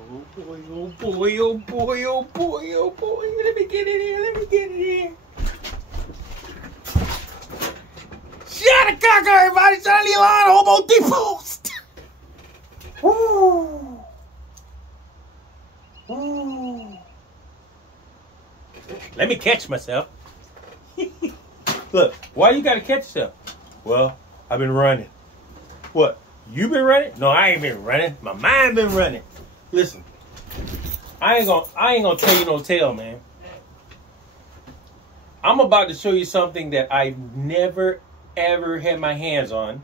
Oh boy, oh boy, oh boy, oh boy, oh boy. Let me get in here, let me get in here. Shut the cock, everybody. Charlie Line, HOBO Depot. Woo. Woo. Let me catch myself. Look, why you gotta catch yourself? Well, I've been running. What? You been running? No, I ain't been running. My mind been running. Listen, I ain't gonna tell you no tale, man. I'm about to show you something that I've never ever had my hands on,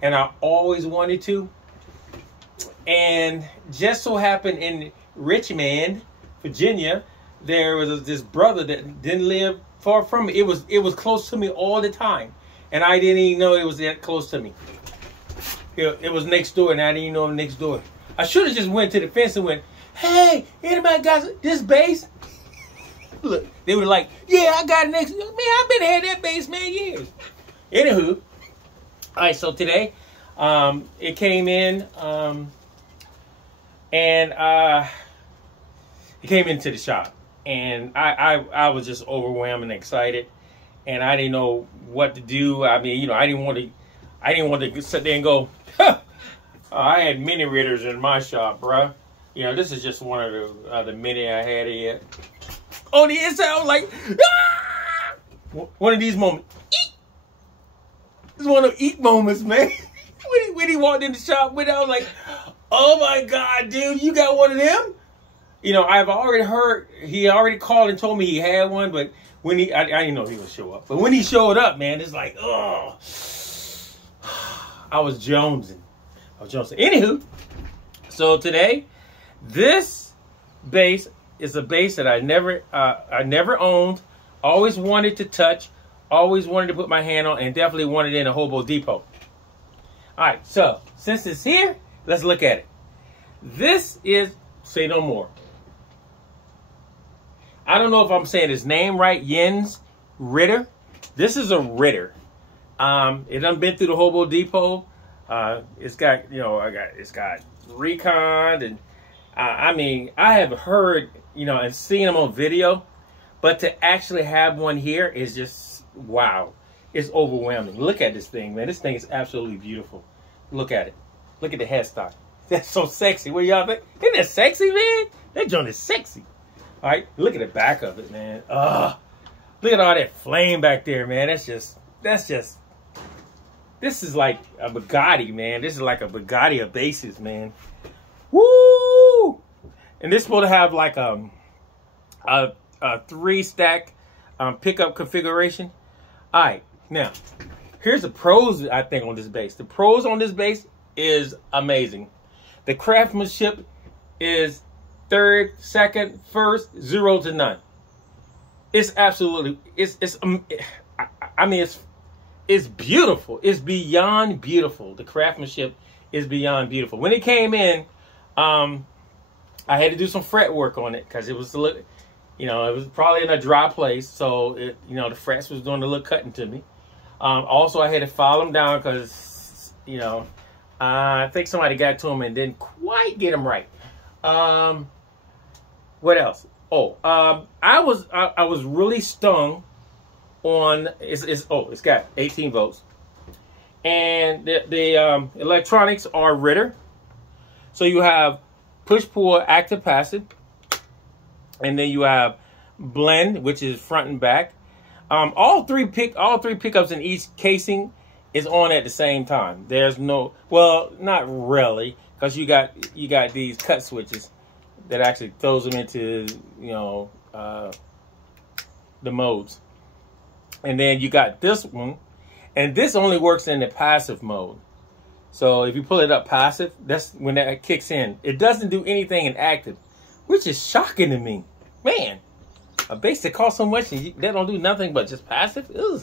and I always wanted to. And just so happened in Richmond, Virginia, there was this brother that didn't live far from me. It was close to me all the time, and I didn't even know it was that close to me. It was next door, and I didn't even know it was next door. I should have just went to the fence and went, "Hey, anybody got this base?" Look, they were like, "Yeah, I got it next." Man, I've been had that base, man, years. Anywho, all right. So today, it came in, and it came into the shop, and I was just overwhelmed and excited, and I didn't know what to do. I mean, you know, I didn't want to sit there and go, huh. I had many Ritters in my shop, bruh. You know, this is just one of the many I had here. On the inside, I was like, ah! One of these moments. Eek! It's one of the eek moments, man. when he walked in the shop with it, I was like, oh my God, dude, you got one of them? You know, I've already heard, he already called and told me he had one, but when I didn't know he would show up. But when he showed up, man, it's like, oh. I was jonesing. Anywho, so today, this base is a base that I never owned, always wanted to touch, always wanted to put my hand on, and definitely wanted it in a HOBO Depot. All right, so since it's here, let's look at it. This is, say no more. I don't know if I'm saying his name right, Jens Ritter. This is a Ritter. It done been through the HOBO Depot. It's got, you know, it's got recon, and I mean, I have heard, you know, and seen them on video, but to actually have one here is just, wow. It's overwhelming. Look at this thing, man. This thing is absolutely beautiful. Look at it. Look at the headstock. That's so sexy. What y'all think? Isn't that sexy, man? That joint is sexy. All right, look at the back of it, man. Look at all that flame back there, man. That's just, this is like a Bugatti, man. This is like a Bugatti of bases, man. Woo! And this is supposed to have like a 3-stack pickup configuration. All right, now, here's the pros, I think, on this base. The pros on this base is amazing. The craftsmanship is third, second, first, 0 to none. It's absolutely, I mean, it's beautiful. It's beyond beautiful. The craftsmanship is beyond beautiful. When it came in, I had to do some fret work on it because it was a little, you know, it was probably in a dry place. So, it, you know, the frets was doing a little cutting to me. Also, I had to file them down because, you know, I think somebody got to them and didn't quite get them right. What else? Oh, I was really stung on it's got 18 volts, and the electronics are Ritter. So you have push pull, active passive, and then you have blend, which is front and back. All three pickups in each casing is on at the same time. There's no, well, not really, because you got these cut switches that actually throws them into, you know, the modes. And then you got this one, and this only works in the passive mode. So if you pull it up passive, that's when that kicks in. It doesn't do anything in active, which is shocking to me. Man, a base that costs so much and they don't do nothing but just passive? Ugh.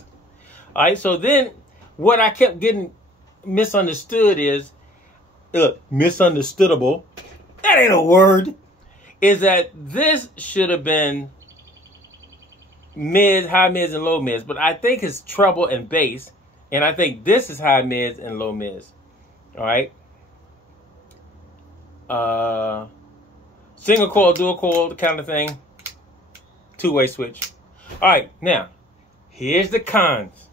All right, so then what I kept getting misunderstood is, misunderstoodable, that ain't a word, is that this should have been mids, high mids, and low mids. But I think it's treble and bass. And I think this is high mids and low mids. All right. Single coil, dual coil, the kind of thing. Two-way switch. All right, now, here's the cons.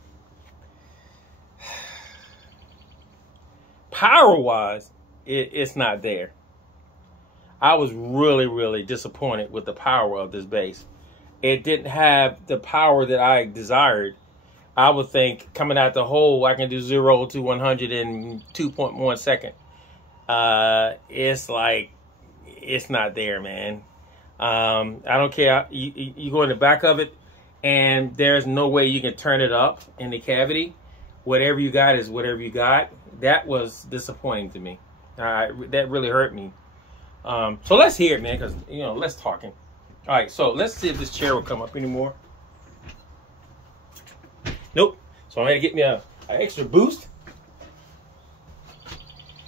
Power-wise, it's not there. I was really, really disappointed with the power of this bass. It didn't have the power that I desired. I would think coming out the hole, I can do 0 to 100 in 2.1 seconds. It's like, it's not there, man. I don't care. You go in the back of it, and there's no way you can turn it up in the cavity. Whatever you got is whatever you got. That was disappointing to me. That really hurt me. So let's hear it, man, because, you know, let's talking. All right, so let's see if this chair will come up anymore. Nope. So I'm going to get me an extra boost.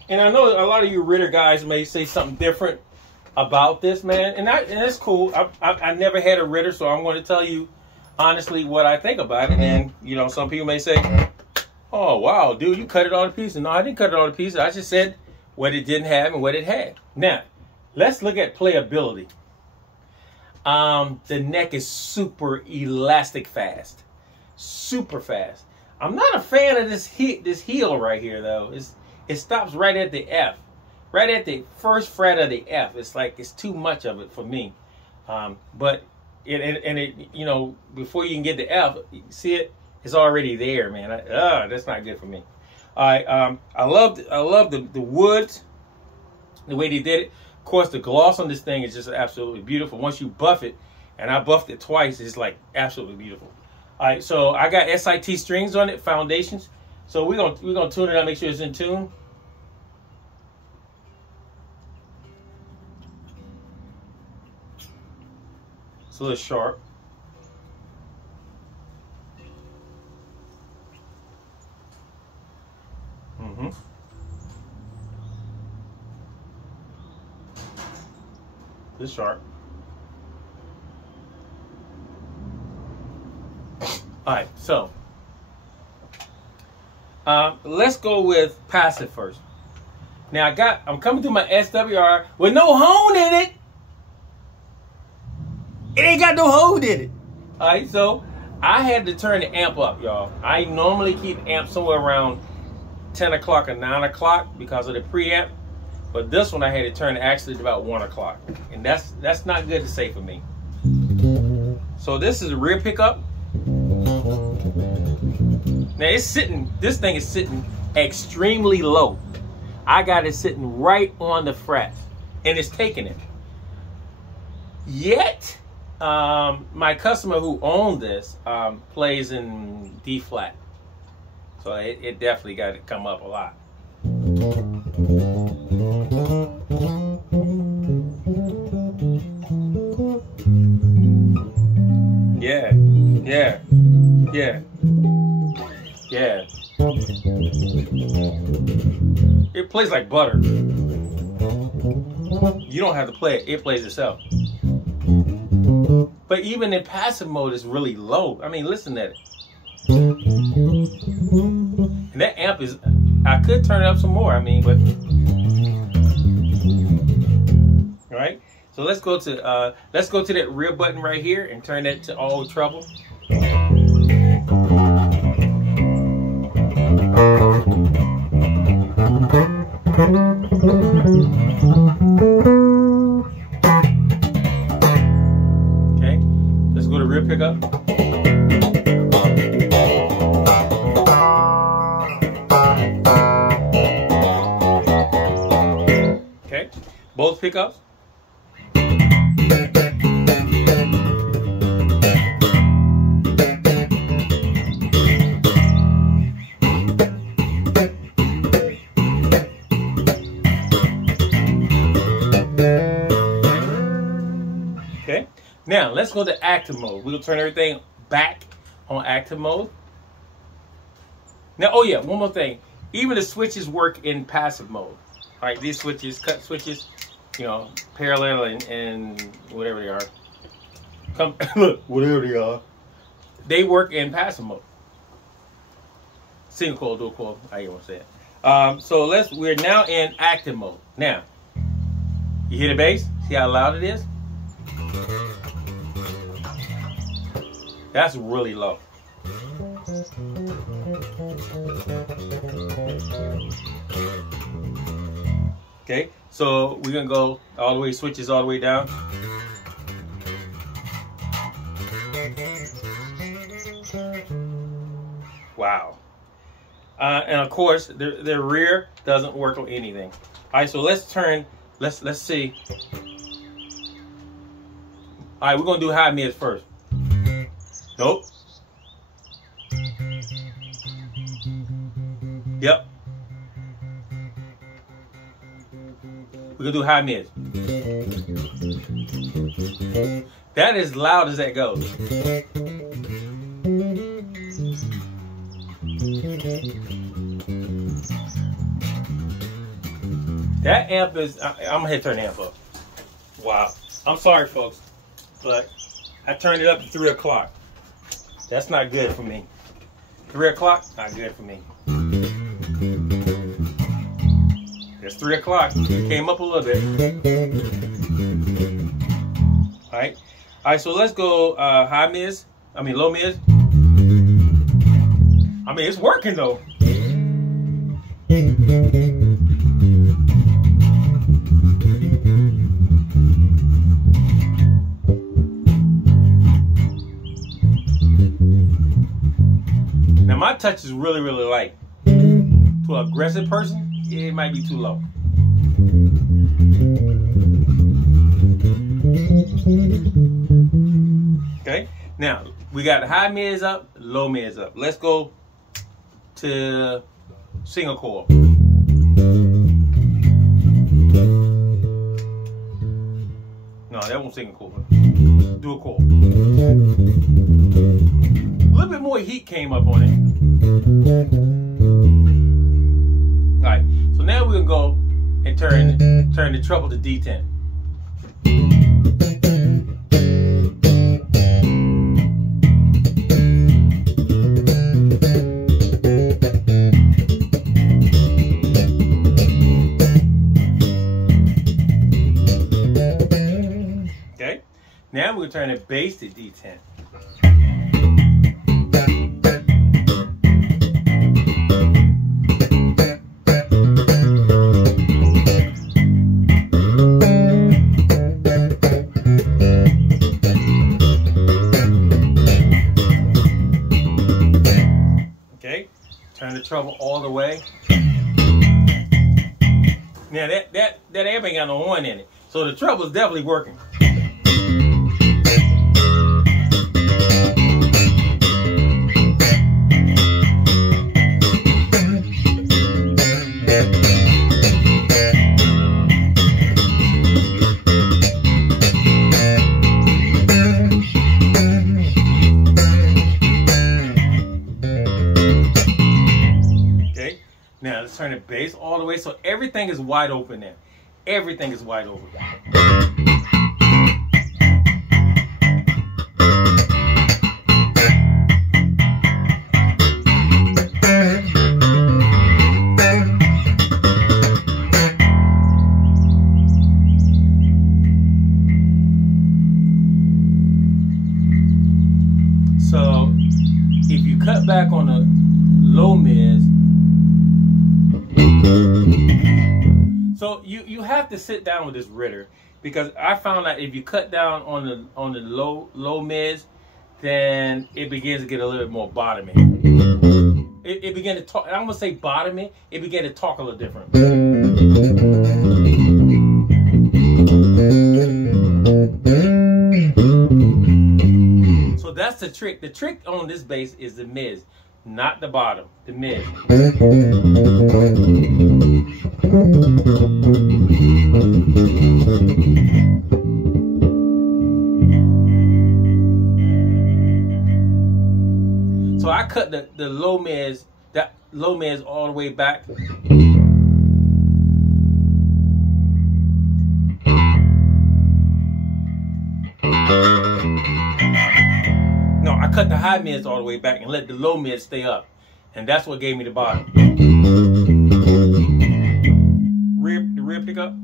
And I know a lot of you Ritter guys may say something different about this, man. And it's cool. I never had a Ritter, so I'm going to tell you honestly what I think about it. And, you know, some people may say, oh, wow, dude, you cut it all to pieces. No, I didn't cut it all to pieces. I just said what it didn't have and what it had. Now, let's look at playability. The neck is super elastic fast. Super fast. I'm not a fan of this heel right here, though. It stops right at the F. Right at the first fret of the F. It's like it's too much of it for me. But it you know, before you can get the F, you see it? It's already there, man. That's not good for me. All right, I love the woods, the way they did it. Of course, the gloss on this thing is just absolutely beautiful. Once you buff it, and I buffed it twice, it's like absolutely beautiful. All right, so I got SIT strings on it, foundations. So we're gonna tune it up, make sure it's in tune. It's a little sharp. It's sharp. All right, so let's go with passive first. Now I'm coming through my SWR with no hone in it. It ain't got no hone in it. All right, so I had to turn the amp up, y'all. I normally keep amp somewhere around 10 o'clock or 9 o'clock because of the preamp. But this one I had to turn actually to about 1 o'clock. And that's not good to say for me. So this is a rear pickup. Now it's sitting, this thing is sitting extremely low. I got it sitting right on the fret. And it's taking it. Yet, my customer who owned this plays in D flat. So it definitely got to come up a lot. Yeah. It plays like butter. You don't have to play it. It plays itself. But even in passive mode, it's really low. I mean, listen at it. And that amp is, I could turn it up some more, I mean, but. All right. So let's go to that rear button right here and turn that to all treble. Okay, let's go to rear pickup. Okay, both pickups. Okay, now let's go to active mode. We'll turn everything back on active mode. Now, oh yeah, one more thing. Even the switches work in passive mode. All right, these switches, cut switches, you know, parallel and whatever they are. Look, whatever they are. They work in passive mode. Single coil, dual coil, I hear what I'm saying. So we're now in active mode. Now, You hear the bass? See how loud it is? That's really low. Okay, so we're gonna go all the way, switches all the way down. Wow. And of course, the rear doesn't work on anything. All right, so let's turn, let's see. All right, we're gonna do high mids first. Nope. Yep. We're gonna do high mids. That is loud as that goes. That amp is, I'm gonna hit turn the amp up. Wow. I'm sorry, folks, but I turned it up to 3 o'clock. That's not good for me. 3 o'clock, not good for me. It's 3 o'clock. It came up a little bit. All right. All right, so let's go high mids. I mean, low mids. I mean, it's working though. Now my touch is really, really light. To an aggressive person, it might be too low. Okay, now we got high mids up, low mids up. Let's go to single coil. No, that won't single coil. Dual coil. A little bit more heat came up on it. All right, so now we're gonna go and turn the treble to D10. Okay, now we're gonna turn the bass to D10. Turn the treble all the way. Now that amp ain't got no horn in it, so the treble is definitely working. Now let's turn the bass all the way so everything is wide open now. Everything is wide open. So if you cut back on the low mids, so you have to sit down with this Ritter, because I found out if you cut down on the low mids, then it begins to get a little bit more bottomy. It began to talk. I'm gonna say bottomy. It began to talk a little different. So that's the trick. The trick on this bass is the mids, not the bottom. The mid. So I cut the low mids, that low mids all the way back. No, I cut the high mids all the way back and let the low mids stay up. And that's what gave me the bottom. The rib ahead, pick up.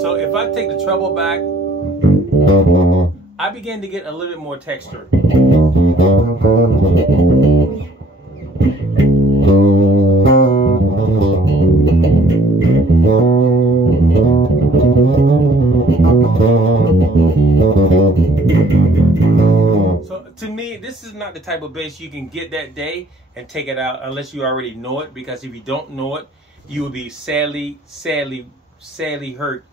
So if I take the treble back, I begin to get a little bit more texture. So to me, this is not the type of bass you can get that day and take it out unless you already know it, because if you don't know it, you will be sadly hurt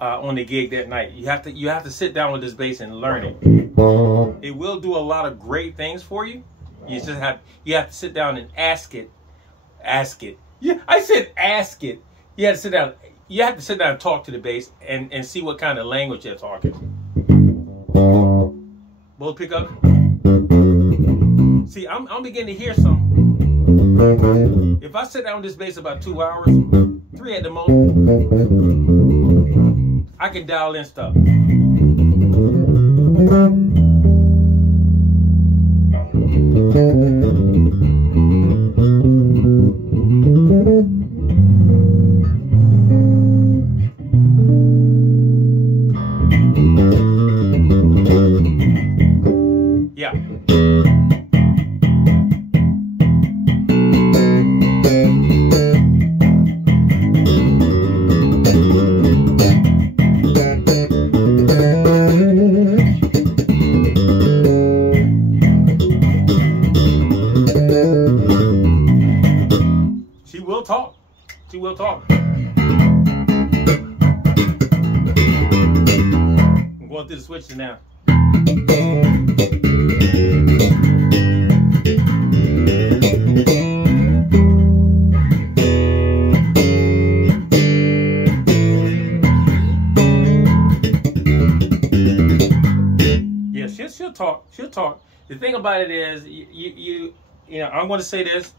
on the gig that night. You have to sit down with this bass and learn it. It will do a lot of great things for you. You have to sit down and ask it. Yeah, I said ask it. You have to sit down. You have to sit down and talk to the bass and see what kind of language they're talking. Both pick up. See, I'm beginning to hear something. If I sit down with this bass about 2 hours, 3 at the most, I can dial in stuff. Yeah. She will talk. She will talk. I'm going through the switches now. Yeah, she'll talk. She'll talk. The thing about it is, you know, I'm going to say this,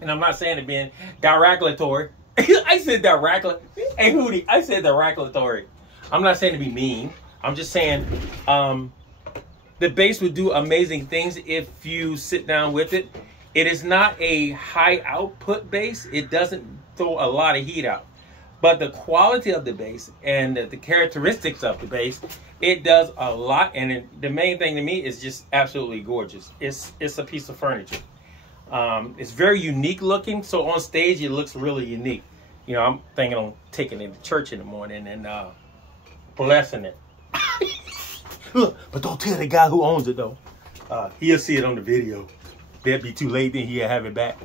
and I'm not saying it being derogatory. I said derogatory. Hey, Hootie, I said derogatory. I'm not saying to be mean. I'm just saying the bass would do amazing things if you sit down with it. It is not a high output bass. It doesn't throw a lot of heat out. But the quality of the bass and the characteristics of the bass, it does a lot. And the main thing to me is just absolutely gorgeous. It's a piece of furniture. It's very unique looking. So on stage, it looks really unique. You know, I'm thinking on taking it to church in the morning and blessing it. Look, but don't tell the guy who owns it though. He'll see it on the video. That'd be too late. Then he'll have it back.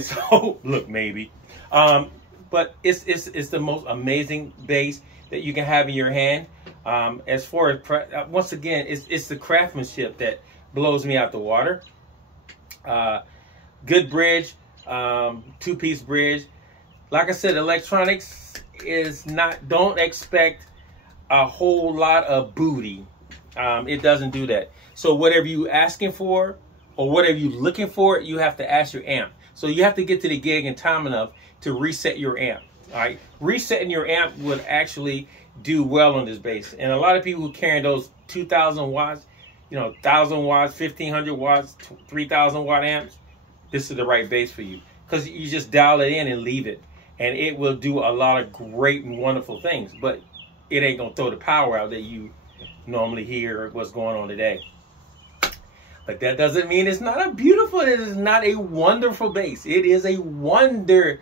So look, maybe. But it's the most amazing bass that you can have in your hand. As far as once again, it's the craftsmanship that blows me out the water. Good bridge, 2-piece bridge. Like I said, electronics is not. Don't expect a whole lot of booty. It doesn't do that. So whatever you asking for or whatever you looking for, you have to ask your amp. So you have to get to the gig in time enough to reset your amp. All right, resetting your amp would actually do well on this bass. And a lot of people who carry those 2,000 watts, you know, 1,000 watts, 1,500 watts, 3,000 watt amps, this is the right bass for you, because you just dial it in and leave it, and it will do a lot of great and wonderful things. But it ain't gonna throw the power out that you normally hear what's going on today. But that doesn't mean it's not a beautiful, it is not a wonderful bass. It is a wonder.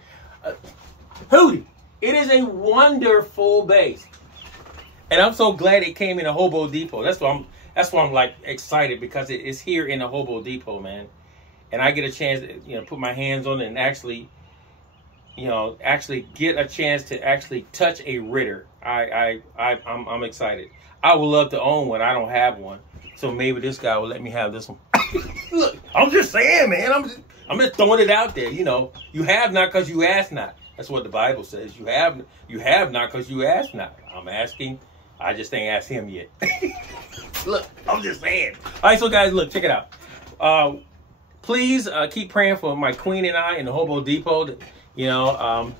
Hootie, it is a wonderful bass. And I'm so glad it came in a HOBO Depot. That's why I'm like excited, because it is here in a HOBO Depot, man. And I get a chance to, you know, put my hands on it and actually, you know, actually get a chance to actually touch a Ritter. I'm excited. I would love to own one. I don't have one. So maybe this guy will let me have this one. Look, I'm just saying, man. I'm just throwing it out there. You know, you have not because you ask not. That's what the Bible says. You have not because you ask not. I'm asking. I just ain't asked him yet. Look, I'm just saying. All right, so guys, look, check it out. Please keep praying for my queen and I in the HOBO Depot. You know,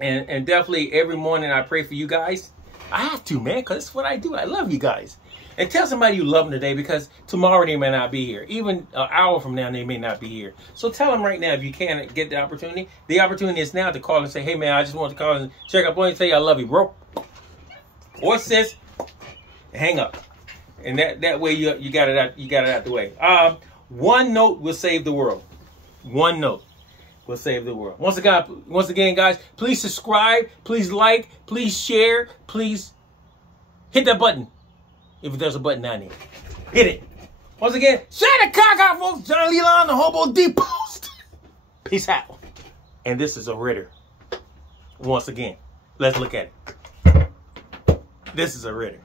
And definitely every morning I pray for you guys. I have to, man, because it's what I do. I love you guys. And tell somebody you love them today, because tomorrow they may not be here. Even an hour from now, they may not be here. So tell them right now, if you can get the opportunity. The opportunity is now to call and say, hey, man, I just want to call and check up on you and say I love you, bro. Or sis, hang up. And that way you got it out the way. One note will save the world. One note will save the world. Once again, guys, please subscribe, please like, please share, please hit that button. If there's a button down there, hit it. Once again, shut the cock out, folks. John Leland, the Hobo D-Post. Peace out. And this is a Ritter. Once again, let's look at it. This is a Ritter.